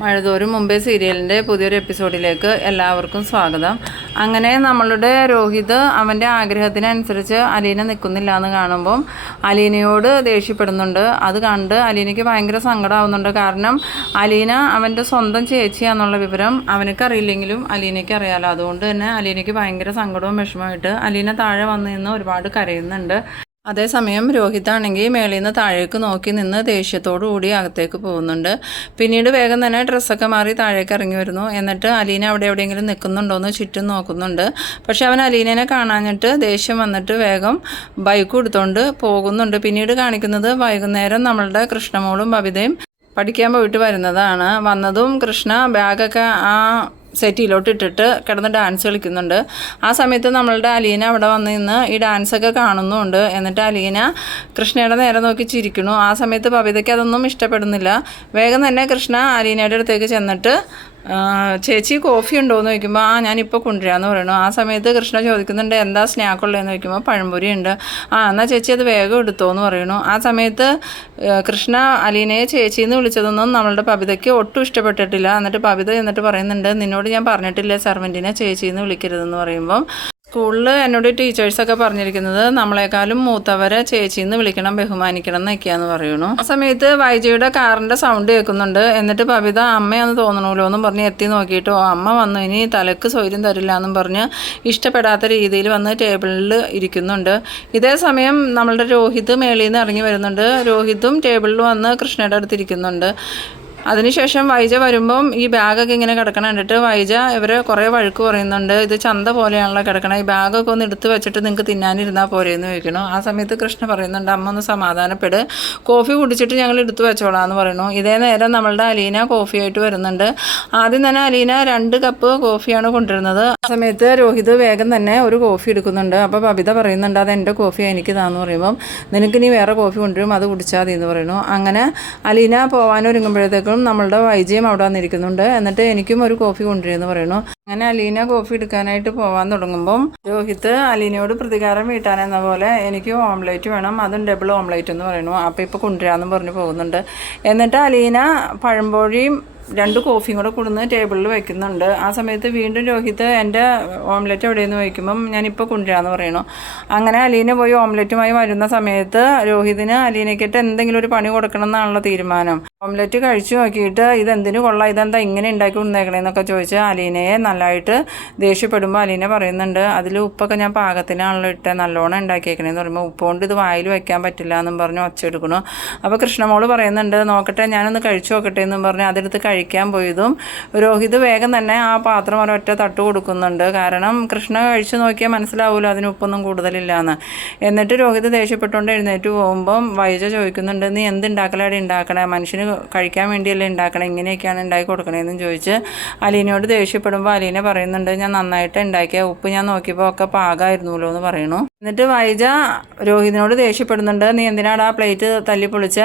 മഴതോറും മുമ്പേ സീരിയലിന്റെ പുതിയൊരു എപ്പിസോഡിലേക്ക് എല്ലാവർക്കും സ്വാഗതം. അങ്ങനെ നമ്മളുടെ രോഹിത് അവന്റെ ആഗ്രഹത്തിനനുസരിച്ച് അലീന നിൽക്കുന്നില്ല എന്ന് കാണുമ്പം അലീനയോട് ദേഷ്യപ്പെടുന്നുണ്ട്. അത് കണ്ട് അലീനയ്ക്ക് ഭയങ്കര സങ്കടമാവുന്നുണ്ട് കാരണം അലീന അവന്റെ സ്വന്തം ചേച്ചിയാന്നുള്ള വിവരം അവനക്കറിയില്ലെങ്കിലും അലീനയ്ക്ക് അറിയാലോ അതുകൊണ്ട് തന്നെ അലീനയ്ക്ക് ഭയങ്കര സങ്കടവും വിഷമമായിട്ട് അലീന താഴെ വന്നു നിന്ന് ഒരുപാട് കരയുന്നുണ്ട്. അതേസമയം രോഹിതാണെങ്കിൽ മേളിൽ നിന്ന് താഴേക്ക് നോക്കി നിന്ന് ദേഷ്യത്തോടു കൂടി അകത്തേക്ക് പോകുന്നുണ്ട്. പിന്നീട് വേഗം തന്നെ ഡ്രസ്സൊക്കെ മാറി താഴേക്ക് ഇറങ്ങി വരുന്നു. എന്നിട്ട് അലീന അവിടെ എവിടെയെങ്കിലും നിൽക്കുന്നുണ്ടോയെന്ന് ചുറ്റും നോക്കുന്നുണ്ട്. പക്ഷെ അവൻ അലീനനെ കാണാഞ്ഞിട്ട് ദേഷ്യം വന്നിട്ട് വേഗം ബൈക്ക് എടുത്തുകൊണ്ട് പോകുന്നുണ്ട്. പിന്നീട് കാണിക്കുന്നത് വൈകുന്നേരം നമ്മളുടെ കൃഷ്ണമോളും ബബിതയും പഠിക്കാൻ പോയിട്ട് വരുന്നതാണ്. വന്നതും കൃഷ്ണ ബാഗൊക്കെ ആ സെറ്റിയിലോട്ട് ഇട്ടിട്ട് കിടന്ന് ഡാൻസ് കളിക്കുന്നുണ്ട്. ആ സമയത്ത് നമ്മളുടെ അലീന അവിടെ വന്ന് നിന്ന് ഈ ഡാൻസൊക്കെ കാണുന്നുണ്ട്. എന്നിട്ട് അലീന കൃഷ്ണയുടെ നേരെ നോക്കി ചിരിക്കുന്നു. ആ സമയത്ത് പവിതയ്ക്ക് അതൊന്നും ഇഷ്ടപ്പെടുന്നില്ല. വേഗം തന്നെ കൃഷ്ണ അലീനയുടെ അടുത്തേക്ക് ചെന്നിട്ട് ചേച്ചി കോഫി ഉണ്ടോ എന്ന് ചോദിക്കുമ്പോൾ ആ ഞാനിപ്പോൾ കൊണ്ടുവരാമെന്ന് പറയണു. ആ സമയത്ത് കൃഷ്ണ ചോദിക്കുന്നുണ്ട് എന്താ സ്നാക്ക് ഉള്ളതെന്ന് ചോദിക്കുമ്പോൾ പഴംപൊരി ഉണ്ട്. ആ എന്നാൽ ചേച്ചി അത് വേഗം എടുത്തോ എന്ന് പറയണു. ആ സമയത്ത് കൃഷ്ണ അലീനയെ ചേച്ചി എന്ന് വിളിച്ചതൊന്നും നമ്മളുടെ പവിതയ്ക്ക് ഒട്ടും ഇഷ്ടപ്പെട്ടിട്ടില്ല. എന്നിട്ട് പവിത എന്നിട്ട് പറയുന്നുണ്ട് നിന്നോട് ഞാൻ പറഞ്ഞിട്ടില്ലേ സർവന്റിനെ ചേച്ചി എന്ന് വിളിക്കരുതെന്ന് പറയുമ്പം. സ്കൂളിൽ എന്നോട് ടീച്ചേഴ്സൊക്കെ പറഞ്ഞിരിക്കുന്നത് നമ്മളെക്കാളും മൂത്തവരെ ചേച്ചി എന്ന് വിളിക്കണം ബഹുമാനിക്കണം എന്നൊക്കെയാന്ന് പറയുന്നു. ആ സമയത്ത് വൈജയുടെ കാറിന്റെ സൗണ്ട് കേൾക്കുന്നുണ്ട്. എന്നിട്ട് പവിത അമ്മയാന്ന് തോന്നണമല്ലോ എന്നും പറഞ്ഞ് എത്തി നോക്കിയിട്ട്. ഓ അമ്മ വന്നു ഇനി തലക്ക് സ്വൈര്യം തരില്ല എന്നും പറഞ്ഞ് ഇഷ്ടപ്പെടാത്ത രീതിയിൽ വന്ന് ടേബിളിൽ ഇരിക്കുന്നുണ്ട്. ഇതേ സമയം നമ്മളുടെ രോഹിത് മേളിൽ നിന്ന് ഇറങ്ങി വരുന്നുണ്ട്. രോഹിതും ടേബിളിൽ വന്ന് കൃഷ്ണയുടെ അടുത്തിരിക്കുന്നുണ്ട് അതിനുശേഷം വൈജ വരുമ്പം ഈ ബാഗൊക്കെ ഇങ്ങനെ കിടക്കണ കണ്ടിട്ട് വൈജ ഇവർ കുറേ വഴുക്ക് പറയുന്നുണ്ട് ഇത് ചന്ത പോലെയാണല്ലോ കിടക്കണം ഈ ബാഗൊക്കെ ഒന്ന് എടുത്ത് വെച്ചിട്ട് നിങ്ങൾക്ക് തിന്നാനിരുന്നാൽ പോരെയെന്ന് ചോദിക്കണം. ആ സമയത്ത് കൃഷ്ണ പറയുന്നുണ്ട് അമ്മ ഒന്ന് സമാധാനപ്പെട് കോഫി കുടിച്ചിട്ട് ഞങ്ങൾ എടുത്ത് വെച്ചോളാം എന്ന് പറയുന്നു ഇതേ നേരം നമ്മളുടെ അലീന കോഫിയായിട്ട് വരുന്നുണ്ട്. ആദ്യം തന്നെ അലീന രണ്ട് കപ്പ് കോഫിയാണ് കൊണ്ടുവരുന്നത്. ആ സമയത്ത് രോഹിത് വേഗം തന്നെ ഒരു കോഫി എടുക്കുന്നുണ്ട്. അപ്പോൾ ബബിത പറയുന്നുണ്ട് അത് എന്റെ കോഫി എനിക്ക് താന്ന് പറയുമ്പം നിനക്ക് ഇനി വേറെ കോഫി കൊണ്ടുവരും അത് കുടിച്ചാൽ മതി എന്ന് പറയുന്നു അങ്ങനെ അലീന പോകാനൊരുങ്ങുമ്പോഴത്തേക്കും നമ്മളുടെ വൈജയം അവിടെ വന്നിരിക്കുന്നുണ്ട്. എന്നിട്ട് എനിക്കും ഒരു കോഫി കൊണ്ടുവരുമെന്ന് പറയുന്നു. അങ്ങനെ അലീന കോഫി എടുക്കാനായിട്ട് പോകാൻ തുടങ്ങുമ്പം രോഹിത് അലീനയോട് പ്രതികാരം വീട്ടാനെന്ന പോലെ എനിക്ക് ഓംലേറ്റ് വേണം. അതും ഡബിൾ ഓംലേറ്റ് എന്ന് പറയുന്നു. അപ്പോൾ ഇപ്പോൾ കൊണ്ടുവരാമെന്ന് പറഞ്ഞ് പോകുന്നുണ്ട്. എന്നിട്ട് അലീന പഴംപോഴിയും രണ്ട് കോഫിയും കൂടെ കൊടുന്ന് ടേബിളിൽ വെക്കുന്നുണ്ട്. ആ സമയത്ത് വീണ്ടും രോഹിത് എന്റെ ഓംലെറ്റ് എവിടെയെന്ന് ചോദിക്കുമ്പം ഞാനിപ്പോൾ കൊണ്ടുവരാമെന്ന് പറയണു അങ്ങനെ അലീന പോയി ഓംലെറ്റുമായി വരുന്ന സമയത്ത് രോഹിതിന് അലീനയ്ക്കിട്ട് എന്തെങ്കിലും ഒരു പണി കൊടുക്കണം എന്നാണല്ലോ തീരുമാനം. ഓംലെറ്റ് കഴിച്ചു നോക്കിയിട്ട് ഇതെന്തിനു കൊള്ളാം? ഇതെന്താ ഇങ്ങനെ ഉണ്ടാക്കി കൊണ്ടേക്കണേന്നൊക്കെ ചോദിച്ച് അലീനയെ നല്ലതായിട്ട് ദേഷ്യപ്പെടുമ്പോൾ അലീന പറയുന്നുണ്ട് അതിൽ ഉപ്പൊക്കെ ഞാൻ പാകത്തിനാണല്ലോ ഇട്ട് നല്ലോണം ഉണ്ടാക്കിയേക്കണേന്ന് പറയുമ്പോൾ ഉപ്പ് കൊണ്ട് ഇത് വായിൽ വയ്ക്കാൻ പറ്റില്ല എന്നും പറഞ്ഞ് ഒച്ചെടുക്കണു അപ്പോൾ കൃഷ്ണമോൾ പറയുന്നുണ്ട് നോക്കട്ടെ ഞാനൊന്ന് കഴിച്ചു നോക്കട്ടെ എന്നും പറഞ്ഞ് അതെടുത്ത് കഴിക്കാൻ പോയതും രോഹിത് വേഗം തന്നെ ആ പാത്രം ഒരൊറ്റ തട്ട് കൊടുക്കുന്നുണ്ട്. കാരണം കൃഷ്ണ കഴിച്ചു നോക്കിയാൽ മനസ്സിലാവുമല്ലോ അതിന് ഉപ്പൊന്നും കൂടുതലില്ലാന്ന്. എന്നിട്ട് രോഹിത് ദേഷ്യപ്പെട്ടുകൊണ്ട് എഴുന്നേറ്റ് പോകുമ്പം വൈജ ചോദിക്കുന്നുണ്ട് നീ എന്ത് ഉണ്ടാക്കലാണ് ഉണ്ടാക്കണേ? മനുഷ്യന് കഴിക്കാൻ വേണ്ടിയല്ലേ ഉണ്ടാക്കണേ? ഇങ്ങനെയൊക്കെയാണ് ഉണ്ടാക്കി കൊടുക്കണേന്നും ചോദിച്ച് അലീനയോട് ദേഷ്യപ്പെടുമ്പോൾ അലീന പറയുന്നുണ്ട് ഞാൻ നന്നായിട്ട് ഉണ്ടാക്കിയ ഉപ്പ് ഞാൻ നോക്കിയപ്പോൾ ഒക്കെ പാകമായിരുന്നല്ലോ എന്ന് പറയുന്നു എന്നിട്ട് വൈജ രോഹിതിനോട് ദേഷ്യപ്പെടുന്നുണ്ട്. നീ എന്തിനാണ് ആ പ്ലേറ്റ് തല്ലി പൊളിച്ച?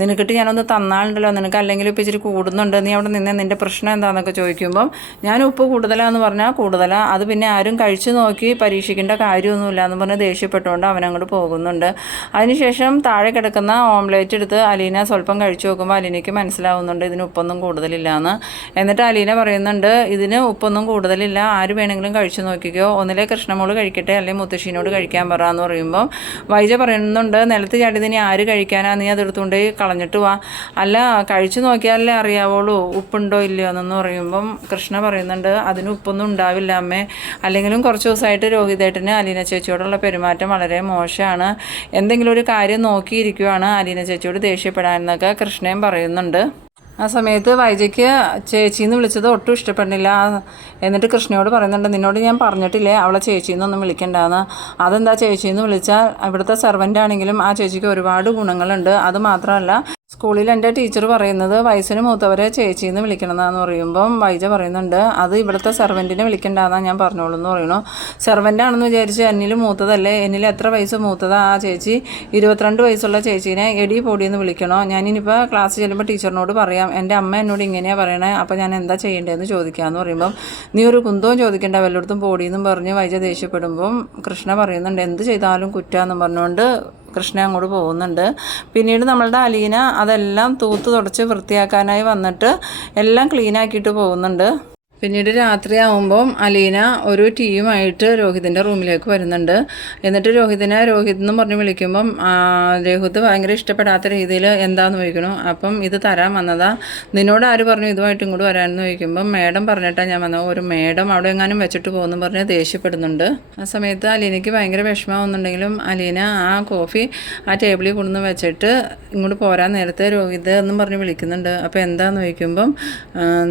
നിനക്കിട്ട് ഞാനൊന്ന് തന്നാളുണ്ടല്ലോ. നിനക്ക് അല്ലെങ്കിൽ ഇപ്പം ഇച്ചിരി കൂടുന്നുണ്ട്. നീ അവിടെ നിന്നേ. നിന്റെ പ്രശ്നം എന്താണെന്നൊക്കെ ചോദിക്കുമ്പം ഞാൻ ഉപ്പ് കൂടുതലാന്ന് പറഞ്ഞാൽ കൂടുതലാണ് അത് പിന്നെ ആരും കഴിച്ചു നോക്കി പരീക്ഷിക്കേണ്ട കാര്യമൊന്നുമില്ല എന്ന് പറഞ്ഞ് ദേഷ്യപ്പെട്ടുകൊണ്ട് അവനങ്ങോട്ട് പോകുന്നുണ്ട്. അതിനുശേഷം താഴെ കിടക്കുന്ന ഓംലേറ്റ് എടുത്ത് അലീന സ്വല്പം കഴിച്ചു നോക്കുമ്പോൾ അലീനയ്ക്ക് മനസ്സിലാവുന്നുണ്ട് ഇതിന് ഉപ്പൊന്നും കൂടുതലില്ല എന്ന് എന്നിട്ട് അലീന പറയുന്നുണ്ട് ഇതിന് ഉപ്പൊന്നും കൂടുതലില്ല. ആര് വേണമെങ്കിലും കഴിച്ചു നോക്കിക്കോ. ഒന്നിലെ കൃഷ്ണമോൾ കഴിക്കട്ടെ അല്ലെങ്കിൽ മുത്തശ്ശീനോട് കഴിക്കാൻ പറ എന്ന് പറയുമ്പോൾ വൈജ പറയുന്നുണ്ട് നിലത്ത് ചാടി തന്നെ ആര് കഴിക്കാനാ? നീ അതെടുത്തുകൊണ്ട് കളഞ്ഞിട്ട് വാ. അല്ല കഴിച്ചു നോക്കിയാലേ അറിയാവുള്ളൂ ഉപ്പുണ്ടോ ഇല്ലയോ? എന്നു പറയുമ്പം കൃഷ്ണ പറയുന്നുണ്ട് അതിന് ഉപ്പൊന്നും ഉണ്ടാവില്ല അമ്മേ. അല്ലെങ്കിലും കുറച്ച് ദിവസമായിട്ട് രോഹിതേട്ടന് അലീന ചേച്ചിയോടുള്ള പെരുമാറ്റം വളരെ മോശമാണ്. എന്തെങ്കിലും ഒരു കാര്യം നോക്കിയിരിക്കുവാണ് അലീന ചേച്ചിയോട് ദേഷ്യപ്പെടാൻ ദേഷ്യപ്പെടാനെന്നൊക്കെ കൃഷ്ണയും പറയുന്നുണ്ട്. ആ സമയത്ത് വൈജയ്ക്ക് ചേച്ചിന്ന് വിളിച്ചത് ഒട്ടും ഇഷ്ടപ്പെടുന്നില്ല എന്നിട്ട് കൃഷ്ണയോട് പറയുന്നുണ്ട് നിന്നോട് ഞാൻ പറഞ്ഞിട്ടില്ലേ അവളെ ചേച്ചിന്നൊന്നും വിളിക്കണ്ടെന്ന്. അതെന്താ ചേച്ചിന്ന് വിളിച്ചാൽ ഇവിടുത്തെ സെർവന്റ് ആണെങ്കിലും ആ ചേച്ചിക്ക് ഒരുപാട് ഗുണങ്ങളുണ്ട്. അത് മാത്രമല്ല സ്കൂളിൽ എന്റെ ടീച്ചർ പറയുന്നത് വയസ്സിന് മൂത്തവരെ ചേച്ചിന്ന് വിളിക്കണമെന്നാന്ന് പറയുമ്പം വൈജ പറയുന്നുണ്ട് അത് ഇവിടുത്തെ സെർവന്റിനെ വിളിക്കണ്ടെന്നാണ് ഞാൻ പറഞ്ഞോളൂ എന്ന് പറയുന്നു. സെർവന്റാണെന്ന് വിചാരിച്ച് എന്നിൽ മൂത്തതല്ലേ? എന്നിൽ എത്ര വയസ്സ് മൂത്തതാ? ആ ചേച്ചി ഇരുപത്തിരണ്ട് വയസ്സുള്ള ചേച്ചീനെ എടി പൊടി എന്ന് വിളിക്കണോ? ഞാനിനിപ്പോൾ ക്ലാസ് ചെല്ലുമ്പോൾ ടീച്ചറിനോട് പറയാം എന്റെ അമ്മ എന്നോട് ഇങ്ങനെയാണ് പറയണേ അപ്പോൾ ഞാൻ എന്താ ചെയ്യേണ്ടതെന്ന് ചോദിക്കാമെന്ന് പറയുമ്പം നീ ഒരു കുന്തവും ചോദിക്കേണ്ട വല്ലയിടത്തും പൊടിയെന്നും പറഞ്ഞ് വൈജ ദേഷ്യപ്പെടുമ്പം കൃഷ്ണ പറയുന്നുണ്ട് എന്ത് ചെയ്താലും കുറ്റാന്നും പറഞ്ഞുകൊണ്ട് കൃഷ്ണ അങ്ങോട്ട് പോകുന്നുണ്ട്. പിന്നീട് നമ്മളുടെ അലീന അതെല്ലാം തൂത്ത് തുടച്ച് വൃത്തിയാക്കാനായി വന്നിട്ട് എല്ലാം ക്ലീനാക്കിയിട്ട് പോകുന്നുണ്ട്. പിന്നീട് രാത്രിയാവുമ്പം അലീന ഒരു ടീമായിട്ട് രോഹിതിന്റെ റൂമിലേക്ക് വരുന്നുണ്ട്. എന്നിട്ട് രോഹിതിനെ രോഹിത് എന്ന് പറഞ്ഞ് വിളിക്കുമ്പം രോഹിത് ഭയങ്കര ഇഷ്ടപ്പെടാത്ത രീതിയിൽ എന്താന്ന് ചോദിക്കണു? അപ്പം ഇത് തരാൻ വന്നതാ. നിന്നോട് ആര് പറഞ്ഞു ഇതുമായിട്ട് ഇങ്ങോട്ട് വരാമെന്ന് ചോദിക്കുമ്പം മേഡം പറഞ്ഞിട്ടാണ് ഞാൻ വന്നത്. ഒരു മേഡം അവിടെ എങ്ങാനും വെച്ചിട്ട് പോകുന്നു പറഞ്ഞ് ദേഷ്യപ്പെടുന്നുണ്ട്. ആ സമയത്ത് അലീനയ്ക്ക് ഭയങ്കര വിഷമമാവുന്നുണ്ടെങ്കിലും അലീന ആ കോഫി ആ ടേബിളിൽ കൊണ്ടുവന്ന് വെച്ചിട്ട് ഇങ്ങോട്ട് പോരാൻ നേരത്തെ രോഹിത് എന്നും പറഞ്ഞ് വിളിക്കുന്നുണ്ട്. അപ്പോൾ എന്താന്ന് ചോദിക്കുമ്പം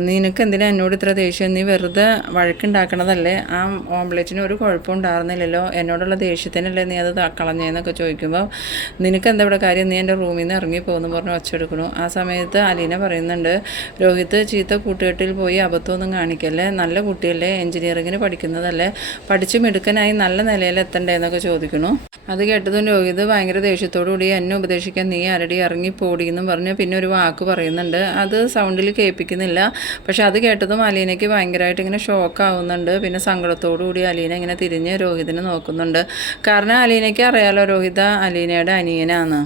നിനക്ക് എന്തിനാ എന്നോട് ഇത്ര ദേഷ്യം നീ വെറുതെ വഴക്കുണ്ടാക്കണതല്ലേ? ആ ഓംപ്ലേറ്റിന് ഒരു കുഴപ്പം ഉണ്ടായിരുന്നില്ലല്ലോ. എന്നോടുള്ള ദേഷ്യത്തിനല്ലേ നീ അത് കളഞ്ഞേന്നൊക്കെ ചോദിക്കുമ്പോൾ നിനക്ക് എന്താ ഇവിടെ കാര്യം? നീ എന്റെ റൂമിൽ നിന്ന് ഇറങ്ങി പോകുന്നു പറഞ്ഞ് ഒച്ചെടുക്കണു ആ സമയത്ത് അലീന പറയുന്നുണ്ട് രോഹിത് ചീത്ത കൂട്ടുകെട്ടിൽ പോയി അബദ്ധമൊന്നും കാണിക്കല്ലേ? നല്ല കുട്ടിയല്ലേ എഞ്ചിനീയറിങ്ങിന് പഠിക്കുന്നതല്ലേ? പഠിച്ച് മിടുക്കനായി നല്ല നിലയിൽ എത്തണ്ടേ എന്നൊക്കെ ചോദിക്കണു അത് കേട്ടതും രോഹിത് ഭയങ്കര ദേഷ്യത്തോടു കൂടി എന്നെ ഉപദേശിക്കാൻ നീ ആരടി ഇറങ്ങി പോടിയെന്നും പറഞ്ഞ് പിന്നെ ഒരു വാക്ക് പറയുന്നുണ്ട്. അത് സൗണ്ടിൽ കേൾപ്പിക്കുന്നില്ല. പക്ഷെ അത് കേട്ടതും അലീനയ്ക്ക് ഭയങ്കരമായിട്ട് ഇങ്ങനെ ഷോക്ക് ആവുന്നുണ്ട്. പിന്നെ സങ്കടത്തോടു കൂടി അലീന ഇങ്ങനെ തിരിഞ്ഞ് രോഹിതിനെ നോക്കുന്നുണ്ട്. കാരണം അലീനയ്ക്ക് അറിയാലോ രോഹിത അലീനയുടെ അനിയനാണ്.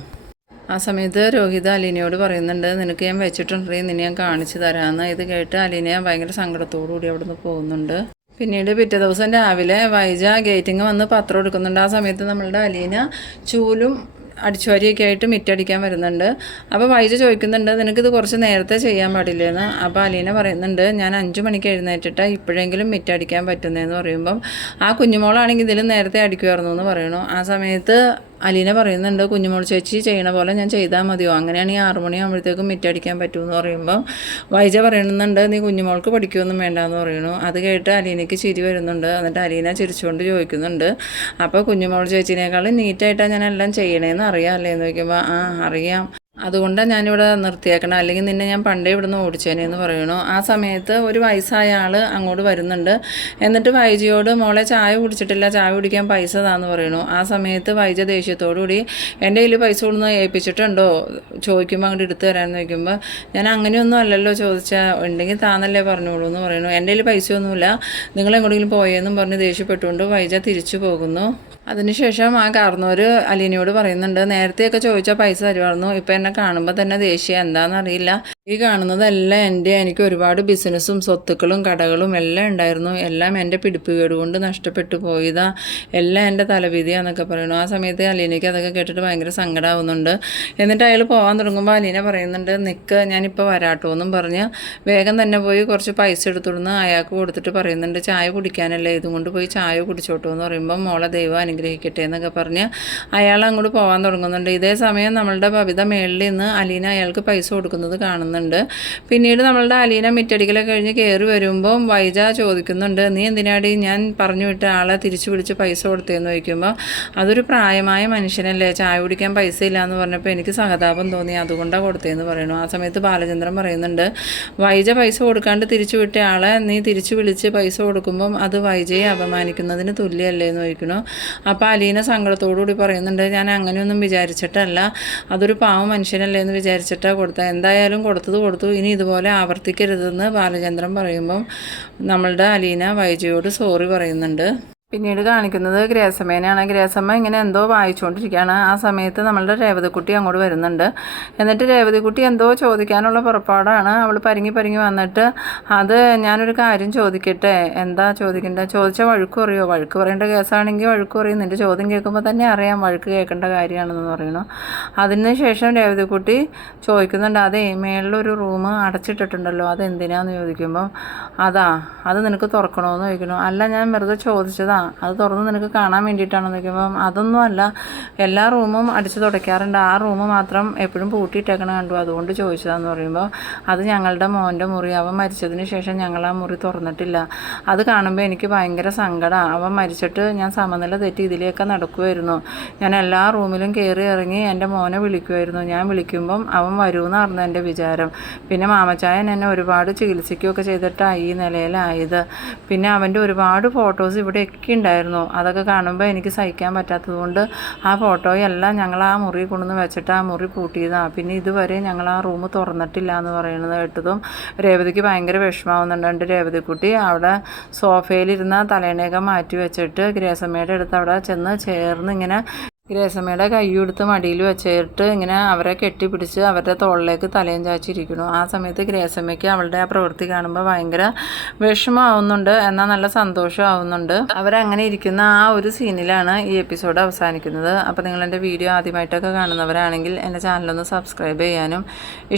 ആ സമയത്ത് രോഹിത അലീനയോട് പറയുന്നുണ്ട് നിനക്ക് ഞാൻ വെച്ചിട്ടുണ്ടെങ്കിൽ നിന്നെ ഞാൻ കാണിച്ചു തരാമെന്ന് ഇത് കേട്ട് അലീന ഭയങ്കര സങ്കടത്തോടു കൂടി അവിടെ നിന്ന് പോകുന്നുണ്ട്. പിന്നീട് പിറ്റേ ദിവസം രാവിലെ വൈജ ഗേറ്റിങ് വന്ന് പത്രം എടുക്കുന്നുണ്ട്. ആ സമയത്ത് നമ്മളുടെ അലീന ചൂലും അടിച്ചുവാരിയൊക്കെ ആയിട്ട് മിറ്റടിക്കാൻ വരുന്നുണ്ട്. അപ്പോൾ വൈജ ചോദിക്കുന്നുണ്ട് നിനക്കിത് കുറച്ച് നേരത്തെ ചെയ്യാൻ പാടില്ലേന്ന്? അപ്പോൾ അലീന പറയുന്നുണ്ട് ഞാൻ അഞ്ച് മണിക്ക് എഴുന്നേറ്റിട്ട് ഇപ്പോഴെങ്കിലും മിറ്റടിക്കാൻ പറ്റുന്നതെന്ന് പറയുമ്പം ആ കുഞ്ഞുമോളാണെങ്കിൽ ഇതിലും നേരത്തെ അടിക്കുമായിരുന്നു എന്ന് പറയണു ആ സമയത്ത് അലീന പറയുന്നുണ്ട് കുഞ്ഞുമോൾ ചേച്ചി ചെയ്യണ പോലെ ഞാൻ ചെയ്താൽ മതിയോ? അങ്ങനെയാണ് ഈ ആറുമണിയാകുമ്പോഴത്തേക്കും മിറ്റടിക്കാൻ പറ്റുമെന്ന് പറയുമ്പോൾ വൈജ പറയുന്നുണ്ട് നീ കുഞ്ഞുമോൾക്ക് പഠിക്കുമൊന്നും വേണ്ടാന്ന് പറയുന്നു. അത് കേട്ട് അലീനയ്ക്ക് ചിരി വരുന്നുണ്ട്. എന്നിട്ട് അലീന ചിരിച്ചുകൊണ്ട് ചോദിക്കുന്നുണ്ട് അപ്പോൾ കുഞ്ഞുമോൾ ചേച്ചിനേക്കാളും നീറ്റായിട്ടാണ് ഞാൻ എല്ലാം ചെയ്യണേന്ന് അറിയാം അല്ലേ? എന്ന് ചോദിക്കുമ്പോൾ ആ അറിയാം. അതുകൊണ്ടാണ് ഞാനിവിടെ നിർത്തിയേക്കണം. അല്ലെങ്കിൽ നിന്നെ ഞാൻ പണ്ടേ ഇവിടുന്ന് ഓടിച്ചേനെ എന്ന് പറയണു. ആ സമയത്ത് ഒരു വയസ്സായ ആൾ അങ്ങോട്ട് വരുന്നുണ്ട്. എന്നിട്ട് വൈജിയോട് മോളെ ചായ കുടിച്ചിട്ടില്ല. ചായ കുടിക്കാൻ പൈസ താന്ന് പറയണു. ആ സമയത്ത് വൈജ ദേഷ്യത്തോടു കൂടി എന്റെ കയ്യിൽ പൈസ കൊടുന്ന് ഏൽപ്പിച്ചിട്ടുണ്ടോ? ചോദിക്കുമ്പോൾ അങ്ങോട്ട് എടുത്തു തരാമെന്ന് ചോദിക്കുമ്പോൾ ഞാൻ അങ്ങനെയൊന്നും അല്ലല്ലോ ചോദിച്ചാൽ ഉണ്ടെങ്കിൽ താന്നല്ലേ പറഞ്ഞോളൂ എന്ന് പറയുന്നു എന്റെ കയ്യിൽ പൈസയൊന്നുമില്ല. നിങ്ങൾ എങ്ങോട്ടെങ്കിലും പോയെന്നും പറഞ്ഞ് ദേഷ്യപ്പെട്ടുകൊണ്ട് വൈജ തിരിച്ചു പോകുന്നു. അതിനുശേഷം ആ കാർന്നൂർ അലീനയോട് പറയുന്നുണ്ട് നേരത്തെയൊക്കെ ചോദിച്ചാൽ പൈസ തരുമായിരുന്നു ഇപ്പം എന്നെ കാണുമ്പോൾ തന്നെ ദേഷ്യം. എന്താണെന്നറിയില്ല ഈ കാണുന്നതെല്ലാം എന്റെ എനിക്ക് ഒരുപാട് ബിസിനസ്സും സ്വത്തുക്കളും കടകളും എല്ലാം ഉണ്ടായിരുന്നു. എല്ലാം എന്റെ പിടിപ്പുകേട് കൊണ്ട് നഷ്ടപ്പെട്ടു പോയതാ. എല്ലാം എന്റെ തലവിധിയാന്നൊക്കെ പറയുന്നു. ആ സമയത്ത് അലീനയ്ക്ക് അതൊക്കെ കേട്ടിട്ട് ഭയങ്കര സങ്കടമാവുന്നുണ്ട് എന്നിട്ട് അയാൾ പോകാൻ തുടങ്ങുമ്പോൾ അലീന പറയുന്നുണ്ട് നിൽക്ക് ഞാനിപ്പോൾ വരാട്ടോ എന്നും പറഞ്ഞ് വേഗം തന്നെ പോയി കുറച്ച് പൈസ എടുത്തുകൊടുന്ന് അയാൾക്ക് കൊടുത്തിട്ട് പറയുന്നുണ്ട് ചായ കുടിക്കാനല്ലേ? ഇതും കൊണ്ട് പോയി ചായ കുടിച്ചോട്ടോ എന്ന് പറയുമ്പോൾ മോളെ ദൈവം അനുഗ്രഹിക്കട്ടെ എന്നൊക്കെ പറഞ്ഞ് അയാൾ അങ്ങോട്ട് പോകാൻ തുടങ്ങുന്നുണ്ട്. ഇതേ സമയം നമ്മളുടെ ബബിത മേളിൽ നിന്ന് അലീന അയാൾക്ക് പൈസ കൊടുക്കുന്നത് കാണുന്നുണ്ട്. പിന്നീട് നമ്മളുടെ അലീന മിറ്റടിക്കലൊക്കെ കഴിഞ്ഞ് കയറി വരുമ്പോൾ വൈജ ചോദിക്കുന്നുണ്ട് നീ എന്തിനാടി ഞാൻ പറഞ്ഞു വിട്ട ആളെ തിരിച്ചു വിളിച്ച് പൈസ കൊടുത്തതെന്ന് ചോദിക്കുമ്പോൾ അതൊരു പ്രായമായ മനുഷ്യനല്ലേ ചായ കുടിക്കാൻ പൈസ ഇല്ല എന്ന് പറഞ്ഞപ്പോൾ എനിക്ക് സഹതാപം തോന്നി അതുകൊണ്ടാണ് കൊടുത്തതെന്ന് പറയുന്നു ആ സമയത്ത് ബാലചന്ദ്രൻ പറയുന്നുണ്ട് വൈജ പൈസ കൊടുക്കാണ്ട് തിരിച്ചു വിട്ട ആളെ നീ തിരിച്ചു വിളിച്ച് പൈസ കൊടുക്കുമ്പം അത് വൈജയെ അപമാനിക്കുന്നതിന് തുല്യമല്ലേ എന്ന് ചോദിക്കണു. അപ്പോൾ അലീന സങ്കടത്തോടുകൂടി പറയുന്നുണ്ട് ഞാൻ അങ്ങനെയൊന്നും വിചാരിച്ചിട്ടല്ല. അതൊരു പാവം മനുഷ്യനല്ലേ എന്ന് വിചാരിച്ചിട്ടാണ് കൊടുത്തത്. എന്തായാലും കൊടുത്തത് കൊടുത്തു. ഇനി ഇതുപോലെ ആവർത്തിക്കരുതെന്ന് ബാലചന്ദ്രൻ പറയുമ്പം നമ്മളുടെ അലീന വൈജയോട് സോറി പറയുന്നുണ്ട്. പിന്നീട് കാണിക്കുന്നത് ഗ്രേസമ്മേനെയാണ് ഗ്രേസമ്മ ഇങ്ങനെ എന്തോ വായിച്ചുകൊണ്ടിരിക്കുകയാണ് ആ സമയത്ത് നമ്മളുടെ രേവതിക്കുട്ടി അങ്ങോട്ട് വരുന്നുണ്ട്. എന്നിട്ട് രേവതിക്കുട്ടി എന്തോ ചോദിക്കാനുള്ള പുറപ്പാടാണ്. അവൾ പരിങ്ങി പരിങ്ങി വന്നിട്ട് അത് ഞാനൊരു കാര്യം ചോദിക്കട്ടെ? എന്താ ചോദിക്കേണ്ടത് ചോദിച്ചാൽ വഴുക്ക് പറയോ? വഴുക്ക് പറയേണ്ട കേസാണെങ്കിൽ വഴുക്ക് പറയും. നിന്റെ ചോദ്യം കേൾക്കുമ്പോൾ തന്നെ അറിയാം വഴുക്ക് കേൾക്കേണ്ട കാര്യമാണെന്ന് പറയുന്നു. അതിന് ശേഷം രേവതിക്കുട്ടി ചോദിക്കുന്നുണ്ട് അതേ മേളിലൊരു റൂം അടച്ചിട്ടിട്ടുണ്ടല്ലോ. അത് എന്തിനാന്ന് ചോദിക്കുമ്പോൾ അതാ അത് നിനക്ക് തുറക്കണമെന്ന് ചോദിക്കുന്നു. അല്ല ഞാൻ വെറുതെ ചോദിച്ചതാ. അത് തുറന്ന് നിനക്ക് കാണാൻ വേണ്ടിയിട്ടാണെന്ന് ചോദിക്കുമ്പം അതൊന്നും അല്ല എല്ലാ റൂമും അടിച്ച് തുടയ്ക്കാറുണ്ട്. ആ റൂം മാത്രം എപ്പോഴും പൂട്ടിയിട്ടേക്കണ കണ്ടു. അതുകൊണ്ട് ചോദിച്ചതാന്ന് പറയുമ്പോൾ അത് ഞങ്ങളുടെ മോന്റെ മുറി. അവൻ മരിച്ചതിന് ശേഷം ഞങ്ങൾ ആ മുറി തുറന്നിട്ടില്ല. അത് കാണുമ്പോൾ എനിക്ക് ഭയങ്കര സങ്കടമാണ് അവൻ മരിച്ചിട്ട് ഞാൻ സമനില തെറ്റി ഇതിലേക്ക് നടക്കുമായിരുന്നു ഞാൻ എല്ലാ റൂമിലും കയറി ഇറങ്ങി എന്റെ മോനെ വിളിക്കുമായിരുന്നു ഞാൻ വിളിക്കുമ്പം അവൻ വരുമെന്നായിരുന്നു എന്റെ വിചാരം. പിന്നെ മാമച്ചായൻ എന്നെ ഒരുപാട് ചികിത്സിക്കുകയൊക്കെ ചെയ്തിട്ടാണ് ഈ നിലയിലായത്. പിന്നെ അവന്റെ ഒരുപാട് ഫോട്ടോസ് ഇവിടെയൊക്കെ ഉണ്ടായിരുന്നു. അതൊക്കെ കാണുമ്പോൾ എനിക്ക് സഹിക്കാൻ പറ്റാത്തതുകൊണ്ട് ആ ഫോട്ടോയെല്ലാം ഞങ്ങൾ ആ മുറി കൊണ്ടുവന്ന് വെച്ചിട്ട് ആ മുറി പൂട്ടിയതാണ് പിന്നെ ഇതുവരെ ഞങ്ങൾ ആ റൂം തുറന്നിട്ടില്ല എന്ന് പറയുന്നത് കേട്ടതും രേവതിക്ക് ഭയങ്കര വിഷമാവുന്നുണ്ട് രേവതിക്കുട്ടി അവിടെ സോഫയിലിരുന്ന തലേണയൊക്കെ മാറ്റി വെച്ചിട്ട് ഗ്രേസമ്മയുടെ അടുത്ത് അവിടെ ചെന്ന് ചേർന്ന് ഇങ്ങനെ ഗ്രേസമ്മയുടെ കൈയെടുത്ത് മടിയിൽ വെച്ചിട്ട് ഇങ്ങനെ അവരെ കെട്ടിപ്പിടിച്ച് അവരുടെ തോളിലേക്ക് തലയും ചാച്ചിരിക്കുന്നു. ആ സമയത്ത് ഗ്രേസമ്മയ്ക്ക് അവളുടെ ആ പ്രവൃത്തി കാണുമ്പോൾ ഭയങ്കര വിഷമമാവുന്നുണ്ട്. എന്നാൽ നല്ല സന്തോഷമാവുന്നുണ്ട്. അവരങ്ങനെ ഇരിക്കുന്ന ആ ഒരു സീനിലാണ് ഈ എപ്പിസോഡ് അവസാനിക്കുന്നത്. അപ്പോൾ നിങ്ങൾ എന്റെ വീഡിയോ ആദ്യമായിട്ടൊക്കെ കാണുന്നവരാണെങ്കിൽ എന്റെ ചാനലൊന്ന് സബ്സ്ക്രൈബ് ചെയ്യാനും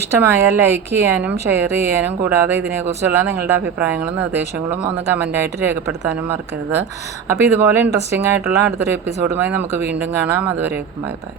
ഇഷ്ടമായാൽ ലൈക്ക് ചെയ്യാനും ഷെയർ ചെയ്യാനും കൂടാതെ ഇതിനെക്കുറിച്ചുള്ള നിങ്ങളുടെ അഭിപ്രായങ്ങളും നിർദ്ദേശങ്ങളും ഒന്ന് കമന്റായിട്ട് രേഖപ്പെടുത്താനും മറക്കരുത്. അപ്പോൾ ഇതുപോലെ ഇൻട്രസ്റ്റിംഗ് ആയിട്ടുള്ള അടുത്തൊരു എപ്പിസോഡുമായി നമുക്ക് വീണ്ടും കാണാം. അതുവരേക്കും. Bye bye.